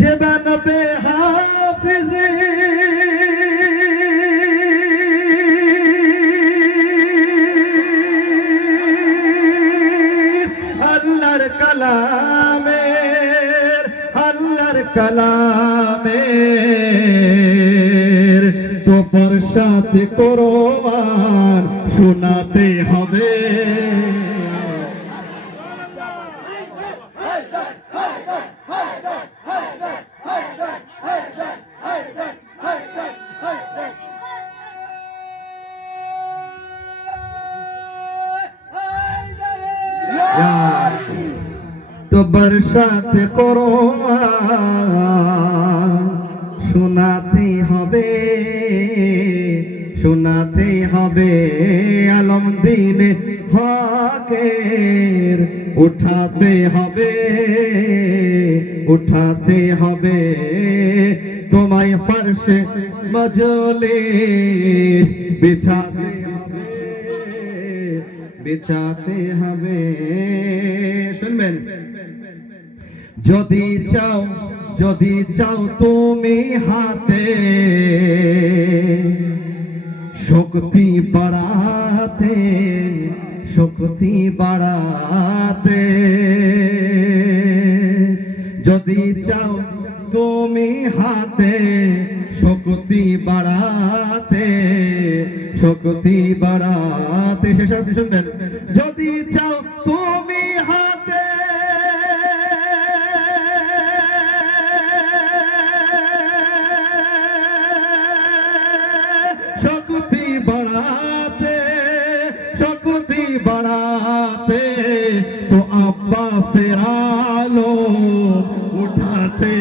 যে বানাবে হাফিজ আল্লাহর কালামের তো বর্ষাতে কোরআন শোনাতে হবে। তো বর্ষাতে কোরআন শোনাতে হবে, শোনাতে হবে। আলম দিনে হকের উঠাতে হবে, উঠাতে হবে। তোমায় ফারশে মজলিস বিছাতে হবে, বিছাতে হবে। শুনবেন, যদি চাও, যদি চাও তুমি হাতে শক্তি বাড়াতে, শক্তি বাড়াতে, যদি চাও তুমি হাতে শক্তি বাড়াতে, শক্তি বাড়াতে। শেষ শুনবেন, যদি চাও তুমি হাতে শক্তি বাড়াতে, শক্তি বাড়াতে, তো আব্বাসের আলো উঠাতে।